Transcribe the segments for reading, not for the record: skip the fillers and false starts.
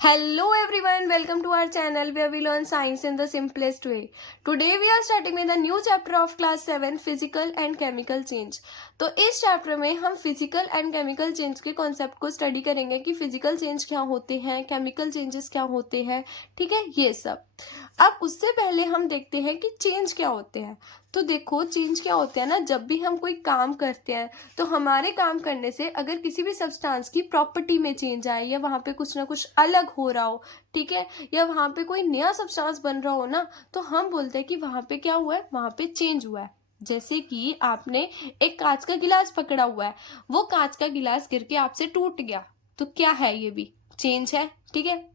Hello everyone, welcome to our channel where we learn science in the simplest way. Today we are starting with a new chapter of class 7 physical and chemical change. तो इस chapter में हम physical and chemical change के concept को study करेंगे कि physical change क्या होते हैं, केमिकल चेंजेस क्या होते हैं, ठीक है, ये सब। अब उससे पहले हम देखते हैं कि चेंज क्या होते हैं। तो देखो चेंज क्या होते हैं ना, जब भी हम कोई काम करते हैं तो हमारे काम करने से अगर किसी भी सब्सटेंस की प्रॉपर्टी में चेंज आए या वहाँ पे कुछ ना कुछ अलग हो रहा हो, ठीक है, या वहाँ पे कोई नया सब्सटेंस बन रहा हो ना, तो हम बोलते हैं कि वहाँ पे क्या हुआ है, वहाँ पे चेंज हुआ है। जैसे कि आपने एक कांच का गिलास पकड़ा हुआ है, वो कांच का गिलास गिर के आपसे टूट गया, तो क्या है, ये भी चेंज है, ठीक है।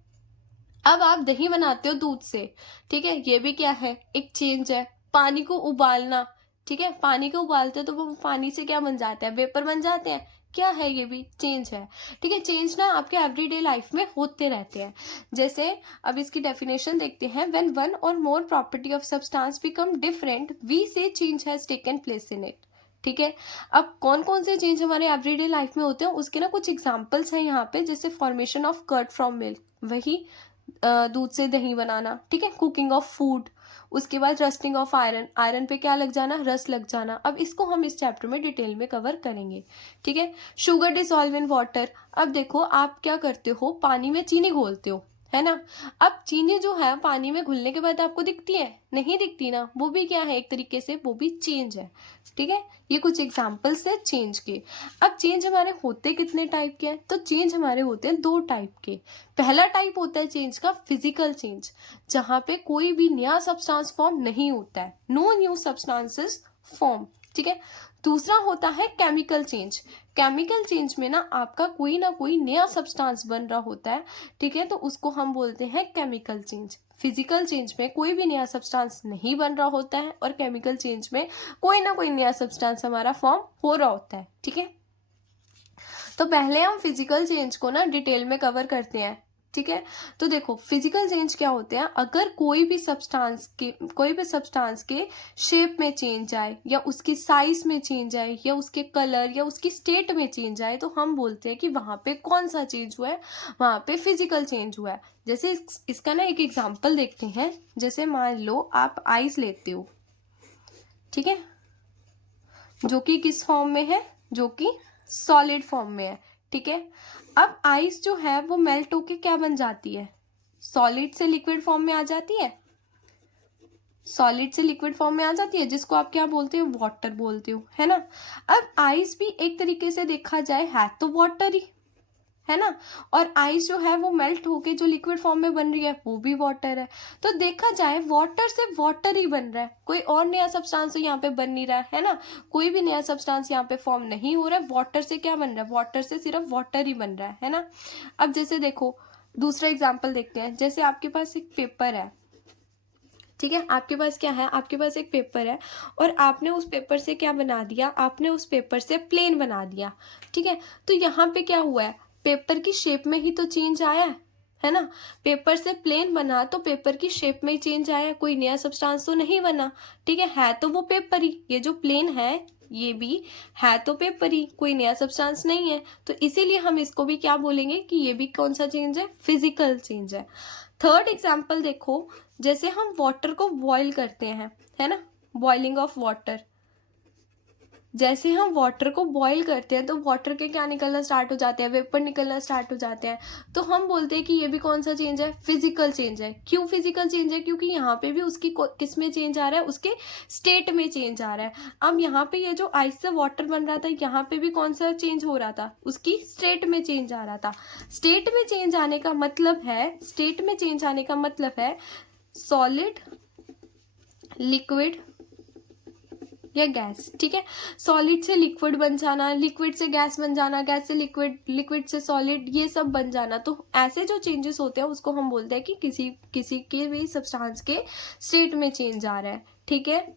अब आप दही बनाते हो दूध से, ठीक है, ये भी क्या है, एक चेंज है। पानी को उबालना, ठीक है, पानी को उबालते हो तो वो पानी से क्या बन जाता है, वेपर बन जाते हैं, क्या है, ये भी चेंज है, ठीक है। चेंज ना आपके एवरीडे लाइफ में होते रहते हैं। जैसे अब इसकी डेफिनेशन देखते हैं, when one or more property of substance become different we say change has taken place in it, ठीक है। अब कौन कौन से चेंज हमारे एवरीडे लाइफ में होते हैं उसके ना कुछ एग्जांपल्स हैं यहाँ पे, जैसे formation of curd from milk, वही दूध से दही बनाना, ठीक है, कुकिंग ऑफ फूड, उसके बाद रस्टिंग ऑफ आयरन, आयरन पे क्या लग जाना, रस लग जाना। अब इसको हम इस चैप्टर में डिटेल में कवर करेंगे, ठीक है। शुगर डिसॉल्व इन वाटर, अब देखो आप क्या करते हो, पानी में चीनी घोलते हो, है ना। अब चीनी जो है पानी में घुलने के बाद आपको दिखती है, नहीं दिखती ना, वो भी क्या है, एक तरीके से वो भी चेंज है, ठीक है। ये कुछ एग्जाम्पल्स है चेंज के। अब चेंज हमारे होते कितने टाइप के हैं, तो चेंज हमारे होते हैं दो टाइप के। पहला टाइप होता है चेंज का फिजिकल चेंज, जहां पे कोई भी नया सब्सटेंस फॉर्म नहीं होता है, नो न्यू सब्सटेंसेस फॉर्म, ठीक है। दूसरा होता है केमिकल चेंज। केमिकल चेंज में ना आपका कोई ना कोई नया सब्सटेंस बन रहा होता है, ठीक है, तो उसको हम बोलते हैं केमिकल चेंज। फिजिकल चेंज में कोई भी नया सब्सटेंस नहीं बन रहा होता है और केमिकल चेंज में कोई ना कोई नया सब्सटेंस हमारा फॉर्म हो रहा होता है, ठीक है। तो पहले हम फिजिकल चेंज को ना डिटेल में कवर करते हैं, ठीक है। तो देखो फिजिकल चेंज क्या होते हैं, अगर कोई भी सब्सटेंस के शेप में चेंज आए या उसकी साइज में चेंज आए या उसके कलर या उसकी स्टेट में चेंज आए, तो हम बोलते हैं कि वहां पे कौन सा चेंज हुआ है, वहां पे फिजिकल चेंज हुआ है। जैसे इसका ना एक एग्जांपल देखते हैं। जैसे मान लो आप आइस लेते हो, ठीक है, जो कि किस फॉर्म में है, जो कि सॉलिड फॉर्म में है, ठीक है। अब आइस जो है वो मेल्ट होके क्या बन जाती है, सॉलिड से लिक्विड फॉर्म में आ जाती है, सॉलिड से लिक्विड फॉर्म में आ जाती है, जिसको आप क्या बोलते हो, वाटर बोलते हो, है ना। अब आइस भी एक तरीके से देखा जाए है तो वाटर ही, है ना, और आइस जो है वो मेल्ट होके जो लिक्विड फॉर्म में बन रही है वो भी वाटर है। तो देखा जाए वाटर से वाटर ही बन रहा है, कोई और नया सब्सटेंस तो यहाँ पे बन नहीं रहा है ना, कोई भी नया सब्सटेंस यहाँ पे फॉर्म नहीं हो रहा है। वाटर से क्या बन रहा है, वाटर से सिर्फ वाटर ही बन रहा है ना। अब जैसे देखो दूसरा एग्जाम्पल देखते हैं। जैसे आपके पास एक पेपर है, ठीक है, आपके पास क्या है, आपके पास एक पेपर है और आपने उस पेपर से क्या बना दिया, आपने उस पेपर से प्लेन बना दिया, ठीक है। तो यहाँ पे क्या हुआ है, पेपर की शेप में ही तो चेंज आया है ना। पेपर से प्लेन बना तो पेपर की शेप में ही चेंज आया, कोई नया सब्सटेंस तो नहीं बना, ठीक है तो वो पेपर ही, ये जो प्लेन है ये भी है तो पेपर ही, कोई नया सब्सटेंस नहीं है। तो इसीलिए हम इसको भी क्या बोलेंगे कि ये भी कौन सा चेंज है, फिजिकल चेंज है। थर्ड एग्जाम्पल देखो, जैसे हम वाटर को बॉईल करते हैं, है ना, बॉइलिंग ऑफ वाटर। जैसे हम वाटर को बॉईल करते हैं तो वाटर के क्या निकलना स्टार्ट हो जाते हैं, वेपर निकलना स्टार्ट हो जाते हैं। तो हम बोलते हैं कि ये भी कौन सा चेंज है, फिजिकल चेंज है। क्यों फिजिकल चेंज है, क्योंकि यहाँ पे भी उसकी किस में चेंज आ रहा है, उसके स्टेट में चेंज आ रहा है। अब यहाँ पे ये जो आइस से वाटर बन रहा था, यहाँ पे भी कौन सा चेंज हो रहा था, उसकी स्टेट में चेंज आ रहा था। स्टेट में चेंज आने का मतलब है, स्टेट में चेंज आने का मतलब है सॉलिड, लिक्विड या गैस, ठीक है। सॉलिड से लिक्विड बन जाना, लिक्विड से गैस बन जाना, गैस से लिक्विड, लिक्विड से सॉलिड, ये सब बन जाना। तो ऐसे जो चेंजेस होते हैं उसको हम बोलते हैं कि किसी किसी के भी सब्सटेंस के स्टेट में चेंज आ रहा है, ठीक है।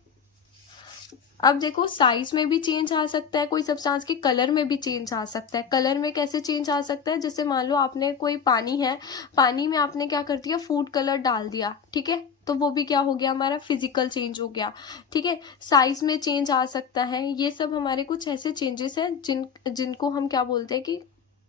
अब देखो साइज में भी चेंज आ सकता है, कोई सब्सटेंस के कलर में भी चेंज आ सकता है। कलर में कैसे चेंज आ सकता है, जैसे मान लो आपने कोई पानी है, पानी में आपने क्या कर दिया, फूड कलर डाल दिया, ठीक है, तो वो भी क्या हो गया, हमारा फिजिकल चेंज हो गया, ठीक है। साइज में चेंज आ सकता है, ये सब हमारे कुछ ऐसे चेंजेस हैं जिनको हम क्या बोलते हैं कि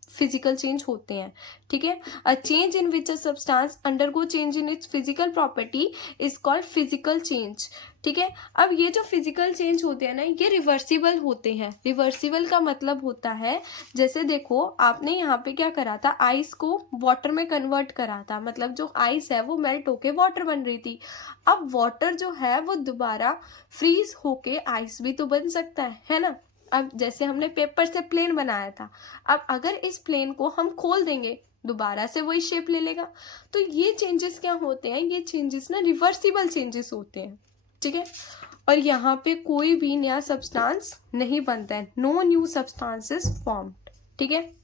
फिजिकल चेंज होते हैं, ठीक है। A change in which a substance undergo change in its physical property is called physical change, ठीक है। अब ये जो फिजिकल चेंज होते हैं ना, ये रिवर्सिबल होते हैं। रिवर्सिबल का मतलब होता है, जैसे देखो आपने यहाँ पे क्या करा था, आइस को वाटर में कन्वर्ट करा था, मतलब जो आइस है वो मेल्ट होके वाटर बन रही थी। अब वाटर जो है वो दोबारा फ्रीज होके आइस भी तो बन सकता है ना। अब जैसे हमने पेपर से प्लेन बनाया था, अब अगर इस प्लेन को हम खोल देंगे दोबारा से वही शेप ले लेगा। तो ये चेंजेस क्या होते हैं, ये चेंजेस ना रिवर्सिबल चेंजेस होते हैं, ठीक है। और यहाँ पे कोई भी नया सब्सटेंस नहीं बनता है, नो न्यू सब्सटेंसेस फॉर्म्ड, ठीक है।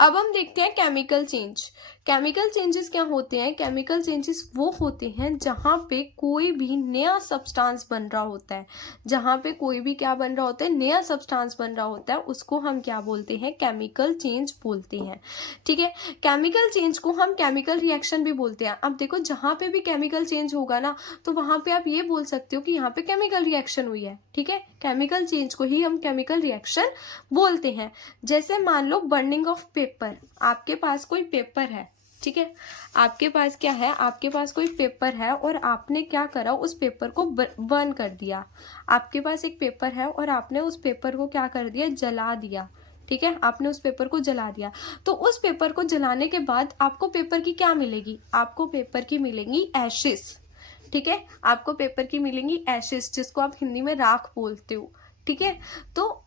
अब हम देखते हैं केमिकल चेंज। केमिकल चेंजेस क्या होते हैं, केमिकल चेंजेस वो होते हैं जहाँ पे कोई भी नया सब्सटेंस बन रहा होता है, जहाँ पे कोई भी क्या बन रहा होता है, नया सब्सटेंस बन रहा होता है, उसको हम क्या बोलते हैं, केमिकल चेंज बोलते हैं, ठीक है। केमिकल चेंज को हम केमिकल रिएक्शन भी बोलते हैं। अब देखो जहाँ पे भी केमिकल चेंज होगा ना, तो वहाँ पे आप ये बोल सकते हो कि यहाँ पे केमिकल रिएक्शन हुई है, ठीक है। केमिकल चेंज को ही हम केमिकल रिएक्शन बोलते हैं। जैसे मान लो बर्निंग ऑफ पेपर, आपके पास कोई पेपर है, ठीक है। आपके पास क्या है, आपके पास कोई पेपर है और आपने क्या करा, उस पेपर को बर्न कर दिया। आपके पास एक पेपर है और आपने उस पेपर को क्या कर दिया, जला दिया, ठीक है। आपने उस पेपर को जला दिया। तो उस पेपर को जलाने के बाद आपको पेपर की क्या मिलेगी, आपको पेपर की मिलेंगी एशेस, ठीक है। आपको पेपर की मिलेंगी एशेस, जिसको आप हिंदी में राख बोलते हो, ठीक है। तो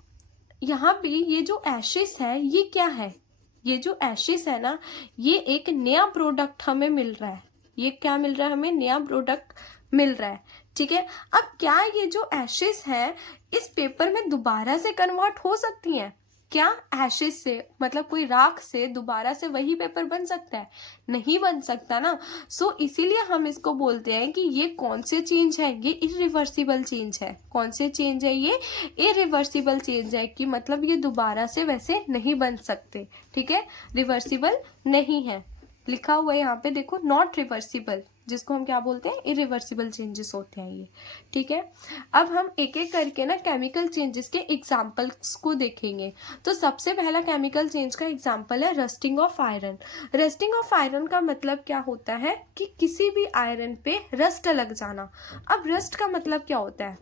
यहाँ पे ये जो एशेस है ये क्या है, ये जो एशेस है ना, ये एक नया प्रोडक्ट हमें मिल रहा है। ये क्या मिल रहा है, हमें नया प्रोडक्ट मिल रहा है, ठीक है। अब क्या ये जो एशेस है इस पेपर में दोबारा से कन्वर्ट हो सकती हैं, क्या एशेस से मतलब कोई राख से दोबारा से वही पेपर बन सकता है, नहीं बन सकता ना। सो इसीलिए हम इसको बोलते हैं कि ये कौन से चेंज है, ये इरिवर्सिबल चेंज है। कौन से चेंज है, ये इरिवर्सिबल चेंज है, कि मतलब ये दोबारा से वैसे नहीं बन सकते, ठीक है। रिवर्सिबल नहीं है, लिखा हुआ है यहाँ पे देखो, नॉट रिवर्सिबल, जिसको हम क्या बोलते हैं, इरिवर्सिबल चेंजेस होते हैं ये, ठीक है। अब हम एक एक करके ना केमिकल चेंजेस के एग्जांपल्स को देखेंगे। तो सबसे पहला केमिकल चेंज का एग्जांपल है rusting of iron. Rusting of iron का मतलब क्या होता है कि किसी भी आयरन पे रस्ट लग जाना। अब रस्ट का मतलब क्या होता है,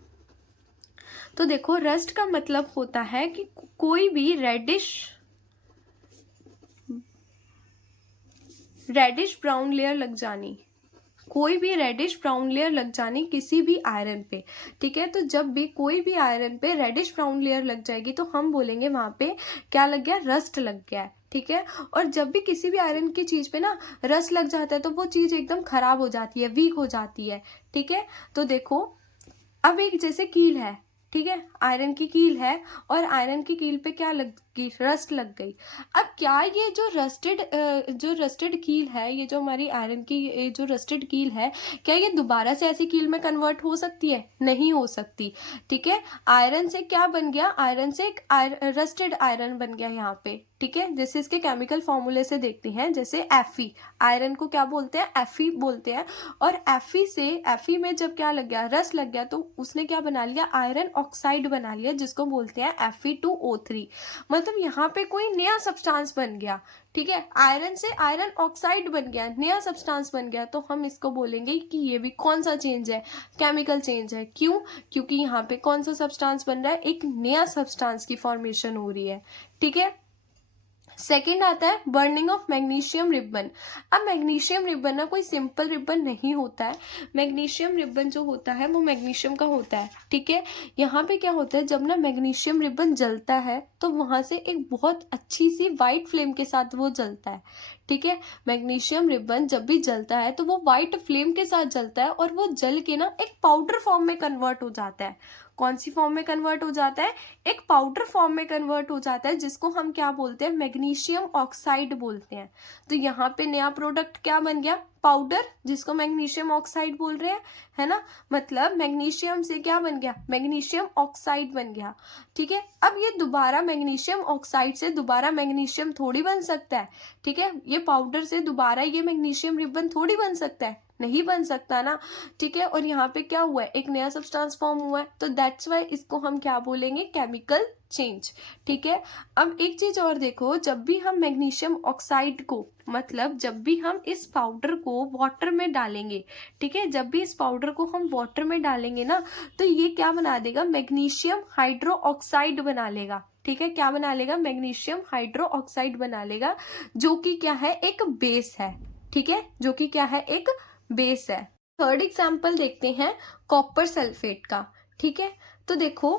तो देखो रस्ट का मतलब होता है कि कोई भी रेडिश ब्राउन लेयर लग जानी, कोई भी रेडिश ब्राउन लेयर लग जानी किसी भी आयरन पे, ठीक है। तो जब भी कोई भी आयरन पे रेडिश ब्राउन लेयर लग जाएगी तो हम बोलेंगे वहां पे क्या लग गया, रस्ट लग गया है, ठीक है। और जब भी किसी भी आयरन की चीज पे ना रस्ट लग जाता है तो वो चीज एकदम खराब हो जाती है, वीक हो जाती है, ठीक है। तो देखो अब एक जैसे कील है, ठीक है, आयरन की कील है और आयरन की कील पे क्या लग गई, रस्ट लग गई। अब क्या ये जो रस्टेड कील है, ये जो हमारी आयरन की जो रस्टेड कील है, क्या ये दोबारा से ऐसी कील में कन्वर्ट हो सकती है, नहीं हो सकती, ठीक है। आयरन से क्या बन गया, आयरन से एक रस्टेड आयरन बन गया यहाँ पे, ठीक है। जैसे इसके केमिकल फॉर्मूले से देखते हैं, जैसे Fe, आयरन को क्या बोलते हैं, Fe बोलते हैं। और Fe में जब क्या लग गया, रस लग गया, तो उसने क्या बना लिया, आयरन ऑक्साइड बना लिया, जिसको बोलते हैं Fe2O3। मतलब यहाँ पे कोई नया सब्सटेंस बन गया, ठीक है। आयरन से आयरन ऑक्साइड बन गया, नया सब्सटेंस बन गया, तो हम इसको बोलेंगे कि ये भी कौन सा चेंज है, केमिकल चेंज है। क्यों, क्योंकि यहाँ पे कौन सा सब्सटेंस बन रहा है, एक नया सब्सटेंस की फॉर्मेशन हो रही है, ठीक है। सेकेंड आता है बर्निंग ऑफ मैग्नीशियम रिबन। अब मैग्नीशियम रिबन ना कोई सिंपल रिबन नहीं होता है। मैग्नीशियम रिबन जो होता है वो मैग्नीशियम का होता है, ठीक है। यहाँ पे क्या होता है, जब ना मैग्नीशियम रिबन जलता है तो वहां से एक बहुत अच्छी सी वाइट फ्लेम के साथ वो जलता है, ठीक है। मैग्नीशियम रिबन जब भी जलता है तो वो वाइट फ्लेम के साथ जलता है और वो जल के ना एक पाउडर फॉर्म में कन्वर्ट हो जाता है। कौन सी फॉर्म में कन्वर्ट हो जाता है, एक पाउडर फॉर्म में कन्वर्ट हो जाता है, जिसको हम क्या बोलते हैं, मैग्नीशियम ऑक्साइड बोलते हैं। तो यहाँ पे नया प्रोडक्ट क्या बन गया, पाउडर, जिसको मैग्नीशियम ऑक्साइड बोल रहे हैं, है ना। मतलब मैग्नीशियम से क्या बन गया, मैग्नीशियम ऑक्साइड बन गया, ठीक है। अब ये दोबारा मैग्नीशियम ऑक्साइड से दोबारा मैग्नीशियम थोड़ी बन सकता है, ठीक है। ये पाउडर से दोबारा ये मैग्नीशियम रिबन थोड़ी बन सकता है, नहीं बन सकता ना, ठीक है। और यहाँ पे क्या हुआ है, एक नया सब्सटेंस फॉर्म हुआ है, तो दैट्स वाई इसको हम क्या बोलेंगे, केमिकल चेंज, ठीक है। अब एक चीज और देखो, जब भी हम मैग्नीशियम ऑक्साइड को, मतलब जब भी हम इस पाउडर को वाटर में डालेंगे, ठीक है, जब भी इस पाउडर को हम वाटर में डालेंगे ना, तो ये क्या बना देगा, मैग्नीशियम हाइड्रो ऑक्साइड बना लेगा, ठीक है। क्या बना लेगा, मैग्नीशियम हाइड्रो ऑक्साइड बना लेगा, जो कि क्या है, एक बेस है, ठीक है, जो कि क्या है, एक बेस है। थर्ड एग्जाम्पल देखते हैं कॉपर सल्फेट का, ठीक है। तो देखो,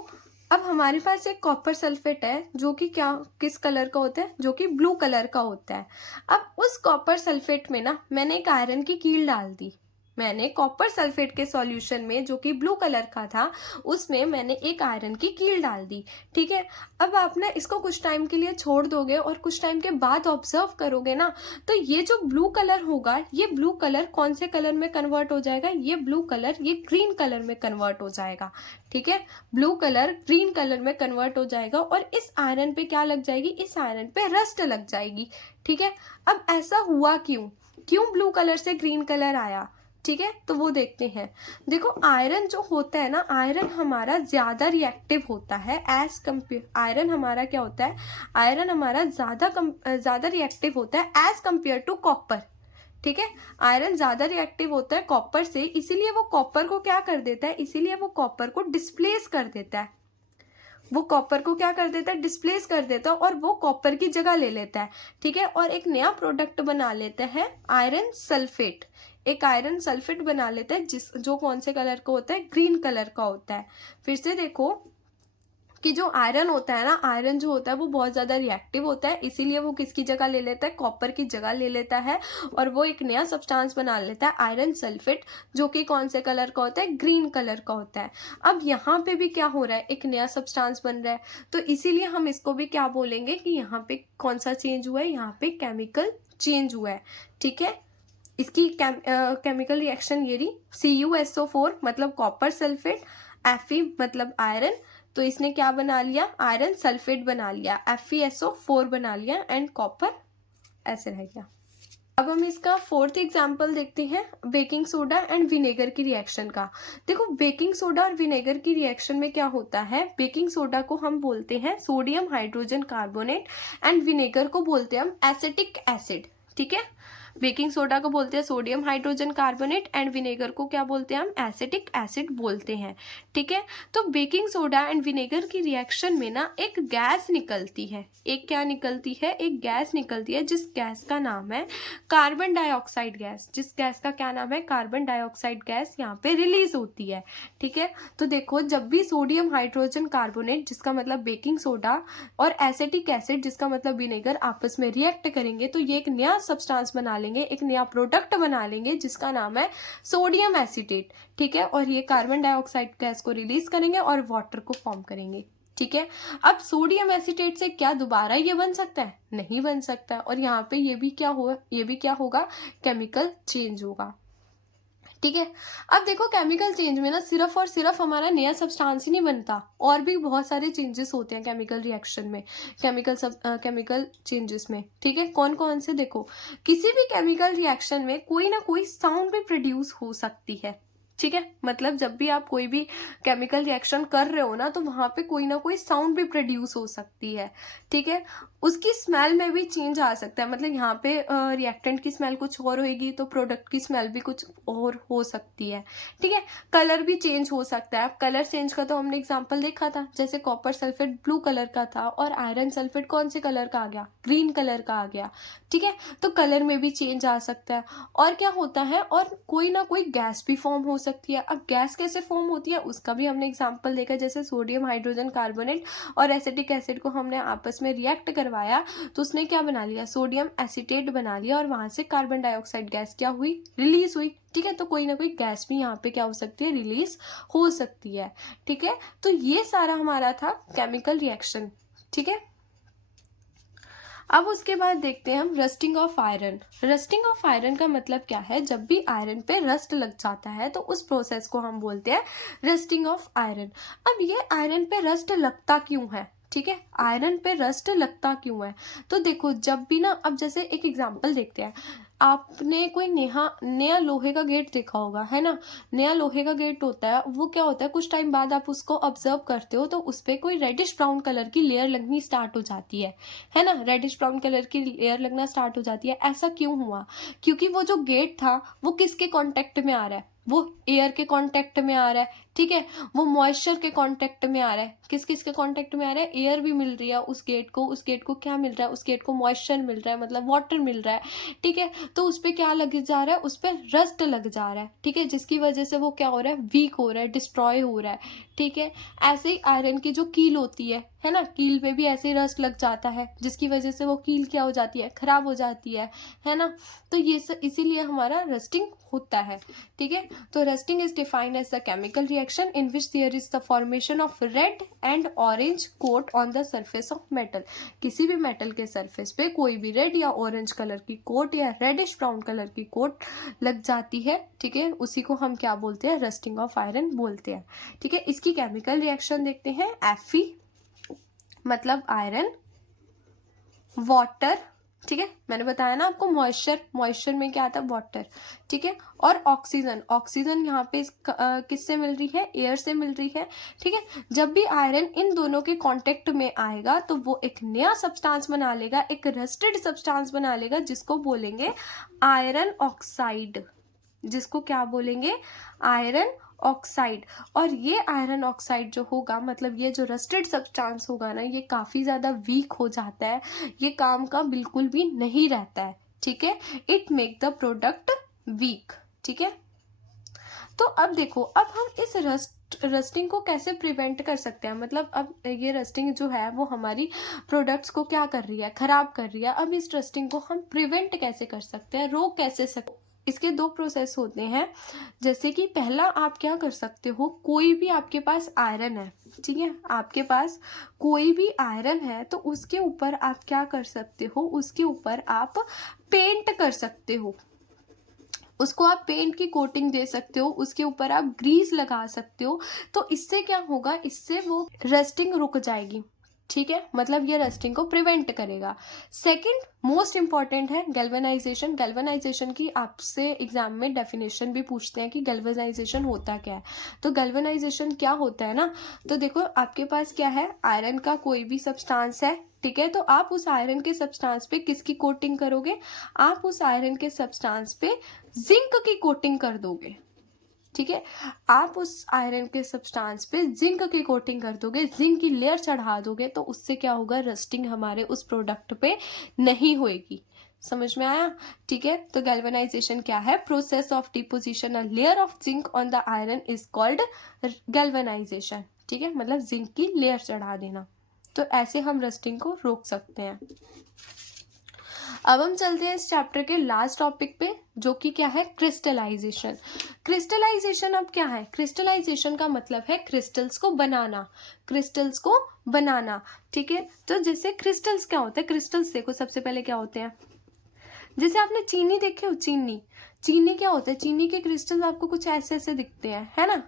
अब हमारे पास एक कॉपर सल्फेट है जो कि क्या, किस कलर का होता है, जो कि ब्लू कलर का होता है। अब उस कॉपर सल्फेट में ना मैंने एक आयरन की कील डाल दी, मैंने कॉपर सल्फेट के सॉल्यूशन में जो कि ब्लू कलर का था उसमें मैंने एक आयरन की कील डाल दी, ठीक है। अब आप ना इसको कुछ टाइम के लिए छोड़ दोगे और कुछ टाइम के बाद ऑब्जर्व करोगे ना, तो ये जो ब्लू कलर होगा, ये ब्लू कलर कौन से कलर में कन्वर्ट हो जाएगा, ये ब्लू कलर ये ग्रीन कलर में कन्वर्ट हो जाएगा, ठीक है। ब्लू कलर ग्रीन कलर में कन्वर्ट हो जाएगा और इस आयरन पे क्या लग जाएगी, इस आयरन पे रस्ट लग जाएगी, ठीक है। अब ऐसा हुआ क्यों, क्यों ब्लू कलर से ग्रीन कलर आया, ठीक है, तो वो देखते हैं। देखो, आयरन जो होता है ना, आयरन हमारा ज्यादा रिएक्टिव होता है एज कम्पेयर, आयरन हमारा क्या होता है, आयरन हमारा ज्यादा रिएक्टिव होता है एज कम्पेयर टू कॉपर, ठीक है। आयरन ज्यादा रिएक्टिव होता है कॉपर से, इसीलिए वो कॉपर को क्या कर देता है, इसीलिए वो कॉपर को डिस्प्लेस कर देता है, वो कॉपर को क्या कर देता है, डिस्प्लेस कर देता है और वो कॉपर की जगह ले लेता है, ठीक है। और एक नया प्रोडक्ट बना लेता है आयरन सल्फेट, एक आयरन सल्फेट बना लेता है जो कौन से कलर का होता है, ग्रीन कलर का होता है। फिर से देखो कि जो आयरन होता है ना, आयरन जो होता है वो बहुत ज़्यादा रिएक्टिव होता है, इसीलिए वो किसकी जगह ले लेता है, कॉपर की जगह ले लेता है और वो एक नया सब्सटेंस बना लेता है आयरन सल्फेट, जो कि कौन से कलर का होता है, ग्रीन कलर का होता है। अब यहाँ पे भी क्या हो रहा है, एक नया सब्सटेंस बन रहा है, तो इसीलिए हम इसको भी क्या बोलेंगे कि यहाँ पे कौन सा चेंज हुआ है, यहाँ पे केमिकल चेंज हुआ है, ठीक है। इसकी केमिकल रिएक्शन ये रही, CuSO4 मतलब कॉपर सल्फेट, Fe मतलब आयरन, तो इसने क्या बना लिया, आयरन सल्फेट बना लिया, FeSO4 बना लिया एंड कॉपर ऐसे रह गया। अब हम इसका फोर्थ एग्जाम्पल देखते हैं बेकिंग सोडा एंड विनेगर की रिएक्शन का। देखो, बेकिंग सोडा और विनेगर की रिएक्शन में क्या होता है, बेकिंग सोडा को हम बोलते हैं sodium hydrogen carbonate and vinegar को बोलते हैं हम एसिटिक एसिड, ठीक है। बेकिंग सोडा को बोलते हैं sodium hydrogen carbonate and vinegar को क्या बोलते हैं हम, एसिटिक एसिड बोलते हैं, ठीक है। तो बेकिंग सोडा एंड विनेगर की रिएक्शन में ना एक गैस निकलती है, एक क्या निकलती है, एक गैस निकलती है जिस गैस का नाम है कार्बन डाइऑक्साइड गैस, जिस गैस का क्या नाम है, कार्बन डाइऑक्साइड गैस यहाँ पे रिलीज होती है, ठीक है। तो देखो, जब भी सोडियम हाइड्रोजन कार्बोनेट जिसका मतलब बेकिंग सोडा और एसिटिक एसिड जिसका मतलब विनेगर आपस में रिएक्ट करेंगे, तो ये एक नया सब्सटेंस बना लेंगे, एक नया प्रोडक्ट बना लेंगे जिसका नाम है सोडियम एसीटेट, ठीक है। और ये कार्बन डाइऑक्साइड गैस को रिलीज करेंगे और वाटर को फॉर्म करेंगे, ठीक है। अब सोडियम एसीटेट से क्या दोबारा ये बन सकता है, नहीं बन सकता, और यहाँ पे ये भी क्या होगा, केमिकल चेंज होगा, ठीक है। अब देखो, केमिकल चेंज में ना सिर्फ और सिर्फ हमारा नया सब्सटेंस ही नहीं बनता, और भी बहुत सारे चेंजेस होते हैं केमिकल रिएक्शन में, केमिकल चेंजेस में, ठीक है। कौन कौन से, देखो, किसी भी केमिकल रिएक्शन में कोई ना कोई साउंड भी प्रोड्यूस हो सकती है, ठीक है। मतलब जब भी आप कोई भी केमिकल रिएक्शन कर रहे हो ना, तो वहां पे कोई ना कोई साउंड भी प्रोड्यूस हो सकती है, ठीक है। उसकी स्मेल में भी चेंज आ सकता है, मतलब यहाँ पे रिएक्टेंट की स्मेल कुछ और होगी तो प्रोडक्ट की स्मेल भी कुछ और हो सकती है, ठीक है। कलर भी चेंज हो सकता है, कलर चेंज का तो हमने एग्जांपल देखा था, जैसे कॉपर सल्फेट ब्लू कलर का था और आयरन सल्फेट कौन से कलर का आ गया, ग्रीन कलर का आ गया, ठीक है। तो कलर में भी चेंज आ सकता है। और क्या होता है, और कोई ना कोई गैस भी फॉर्म हो सकती है। अब गैस कैसे फॉर्म होती है उसका भी हमने एग्जांपल देखा, जैसे सोडियम हाइड्रोजन कार्बोनेट और एसिटिक एसिड को हमने आपस में रिएक्ट करवाया, तो उसने क्या बना लिया, सोडियम एसीटेट बना लिया और वहां से कार्बन डाइऑक्साइड गैस क्या हुई, रिलीज हुई, ठीक है। तो कोई ना कोई गैस भी यहाँ पे क्या हो सकती है, रिलीज हो सकती है, ठीक है। तो ये सारा हमारा था केमिकल रिएक्शन, ठीक है। अब उसके बाद देखते हैं हम rusting of iron. Rusting of iron का मतलब क्या है, जब भी आयरन पे रस्ट लग जाता है तो उस प्रोसेस को हम बोलते हैं रस्टिंग ऑफ आयरन। अब ये आयरन पे रस्ट लगता क्यों है, ठीक है, आयरन पे रस्ट लगता क्यों है, तो देखो, जब भी ना, अब जैसे एक एग्जांपल देखते हैं, आपने कोई नया लोहे का गेट देखा होगा, है ना। नया लोहे का गेट होता है, वो क्या होता है, कुछ टाइम बाद आप उसको ऑब्जर्व करते हो तो उस पर कोई रेडिश ब्राउन कलर की लेयर लगनी स्टार्ट हो जाती है ना। रेडिश ब्राउन कलर की लेयर लगना स्टार्ट हो जाती है। ऐसा क्यों हुआ? क्योंकि वो जो गेट था वो किसके कांटेक्ट में आ रहा है? वो एयर के कांटेक्ट में आ रहा है, ठीक है। वो मॉइस्चर के कांटेक्ट में आ रहा है। किस किस के कांटेक्ट में आ रहा है? एयर भी मिल रही है उस गेट को। उस गेट को क्या मिल रहा है? उस गेट को मॉइस्चर मिल रहा है, मतलब वाटर मिल रहा है, ठीक है। तो उस पर क्या लग जा रहा है? उस पर रस्ट लग जा रहा है, ठीक है, जिसकी वजह से वो क्या हो रहा है? वीक हो रहा है, डिस्ट्रॉय हो रहा है, ठीक है। ऐसे ही आयरन की जो कील होती है ना, कील पे भी ऐसे ही रस्ट लग जाता है, जिसकी वजह से वो कील क्या हो जाती है? खराब हो जाती है ना। तो ये इसीलिए हमारा रस्टिंग होता है, ठीक है। तो rusting is defined as the chemical reaction in which there is the formation of red and orange coat on the surface of metal. किसी भी मेटल के सरफेस पे कोई भी रेड या ऑरेंज कलर की कोट या रेडिश ब्राउन कलर की कोट लग जाती है, ठीक है, उसी को हम क्या बोलते हैं? रस्टिंग ऑफ आयरन बोलते हैं, ठीक है। इसकी केमिकल रिएक्शन देखते हैं। Fe मतलब आयरन, वाटर, ठीक है, मैंने बताया ना आपको, मॉइस्चर में क्या आता है? वाटर, ठीक है। और ऑक्सीजन यहाँ पे किससे मिल रही है? एयर से मिल रही है, ठीक है। जब भी आयरन इन दोनों के कांटेक्ट में आएगा तो वो एक नया सब्सटेंस बना लेगा, एक रस्टेड सब्सटेंस बना लेगा, जिसको बोलेंगे आयरन ऑक्साइड। जिसको क्या बोलेंगे? Iron oxide. और ये आयरन ऑक्साइड जो होगा, मतलब ये जो रस्टेड सब्सटेंस होगा ना, ये काफी ज्यादा वीक हो जाता है, ये काम का बिल्कुल भी नहीं रहता है, ठीक है। It make the product weak, ठीक है। तो अब देखो, अब हम इस रस्टिंग को कैसे प्रिवेंट कर सकते हैं? मतलब अब ये रस्टिंग जो है वो हमारी प्रोडक्ट्स को क्या कर रही है? खराब कर रही है। अब इस रस्टिंग को हम प्रिवेंट कैसे कर सकते हैं? रोक कैसे सकते? इसके दो प्रोसेस होते हैं। जैसे कि पहला, आप क्या कर सकते हो, कोई भी आपके पास आयरन है, ठीक है, आपके पास कोई भी आयरन है, तो उसके ऊपर आप क्या कर सकते हो? उसके ऊपर आप पेंट कर सकते हो, उसको आप पेंट की कोटिंग दे सकते हो, उसके ऊपर आप ग्रीस लगा सकते हो। तो इससे क्या होगा? इससे वो रस्टिंग रुक जाएगी, ठीक है, मतलब ये रस्टिंग को प्रिवेंट करेगा। सेकंड मोस्ट इंपॉर्टेंट है गैल्वेनाइजेशन। गैल्वेनाइजेशन की आपसे एग्जाम में डेफिनेशन भी पूछते हैं कि गैल्वेनाइजेशन होता क्या है। तो गैल्वेनाइजेशन क्या होता है ना, तो देखो, आपके पास क्या है? आयरन का कोई भी सब्सटेंस है, ठीक है। तो आप उस आयरन के सब्सटेंस पे किसकी कोटिंग करोगे? आप उस आयरन के सब्सटेंस पे जिंक की कोटिंग कर दोगे, ठीक है। आप उस आयरन के सब्सटेंस पे जिंक की कोटिंग कर दोगे, जिंक की लेयर चढ़ा दोगे, तो उससे क्या होगा? रस्टिंग हमारे उस प्रोडक्ट पे नहीं होएगी। समझ में आया? ठीक है। तो गैल्वेनाइजेशन क्या है? Process of deposition a layer of zinc on the iron is called galvanisation, ठीक है, मतलब जिंक की लेयर चढ़ा देना। तो ऐसे हम रस्टिंग को रोक सकते हैं। अब हम चलते हैं इस चैप्टर के लास्ट टॉपिक पे, जो कि क्या है? क्रिस्टलाइजेशन। क्रिस्टलाइजेशन अब क्या है? क्रिस्टलाइजेशन का मतलब है क्रिस्टल्स को बनाना, क्रिस्टल्स को बनाना, ठीक है। तो जैसे क्रिस्टल्स क्या होते हैं? क्रिस्टल्स देखो, सबसे पहले क्या होते हैं? जैसे आपने चीनी देखे हो, चीनी क्या होता है? चीनी के क्रिस्टल आपको कुछ ऐसे ऐसे दिखते हैं, है ना।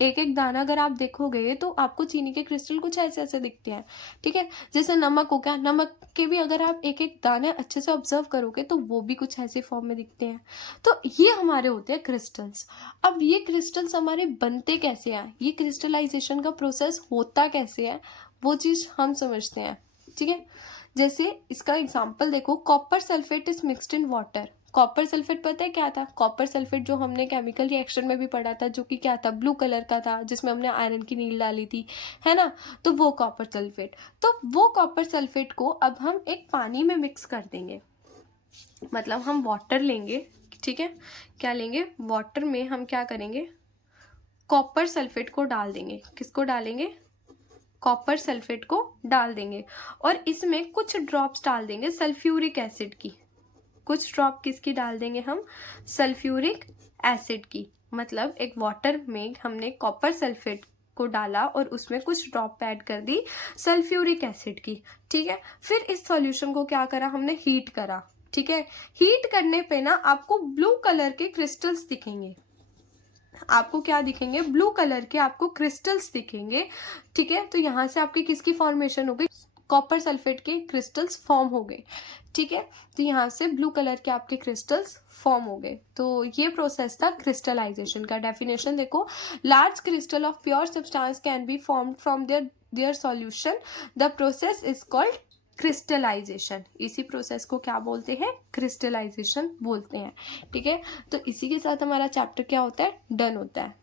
एक एक दाना अगर आप देखोगे तो आपको चीनी के क्रिस्टल कुछ ऐसे ऐसे दिखते हैं, ठीक है। जैसे नमक हो गया, नमक के भी अगर आप एक एक दाने अच्छे से ऑब्जर्व करोगे तो वो भी कुछ ऐसे फॉर्म में दिखते हैं। तो ये हमारे होते हैं क्रिस्टल्स। अब ये क्रिस्टल्स हमारे बनते कैसे हैं? ये क्रिस्टलाइजेशन का प्रोसेस होता कैसे है, वो चीज हम समझते हैं, ठीक है। जैसे इसका एग्जाम्पल देखो, copper sulphate is mixed in water. Copper sulphate पता है क्या था? कॉपर सल्फेट जो हमने केमिकल रिएक्शन में भी पढ़ा था, जो कि क्या था? ब्लू कलर का था, जिसमें हमने आयरन की नील डाली थी, है ना। तो वो कॉपर सल्फेट, तो वो कॉपर सल्फेट को अब हम एक पानी में मिक्स कर देंगे, मतलब हम वाटर लेंगे, ठीक है। क्या लेंगे? वाटर में हम क्या करेंगे? कॉपर सल्फेट को डाल देंगे। किसको डालेंगे? कॉपर सल्फेट को डाल देंगे, और इसमें कुछ ड्रॉप्स डाल देंगे सल्फ्यूरिक एसिड की। कुछ ड्रॉप किसकी डाल देंगे हम? सल्फ्यूरिक एसिड की। मतलब एक वाटर में हमने कॉपर सल्फेट को डाला और उसमें कुछ ड्रॉप ऐड कर दी सल्फ्यूरिक एसिड की, ठीक है। फिर इस सॉल्यूशन को क्या करा हमने? हीट करा, ठीक है। हीट करने पे ना आपको ब्लू कलर के क्रिस्टल्स दिखेंगे। आपको क्या दिखेंगे? ब्लू कलर के आपको क्रिस्टल्स दिखेंगे, ठीक है। तो यहाँ से आपकी किसकी फॉर्मेशन हो गई? कॉपर सल्फेट के क्रिस्टल्स फॉर्म हो गए, ठीक है। तो यहाँ से ब्लू कलर के आपके क्रिस्टल्स फॉर्म हो गए। तो ये प्रोसेस था क्रिस्टलाइजेशन का। डेफिनेशन देखो, large crystal of pure substance can be formed from their solution, the process is called crystallization. इसी प्रोसेस को क्या बोलते हैं? क्रिस्टलाइजेशन बोलते हैं, ठीक है। तो इसी के साथ हमारा चैप्टर क्या होता है? डन होता है।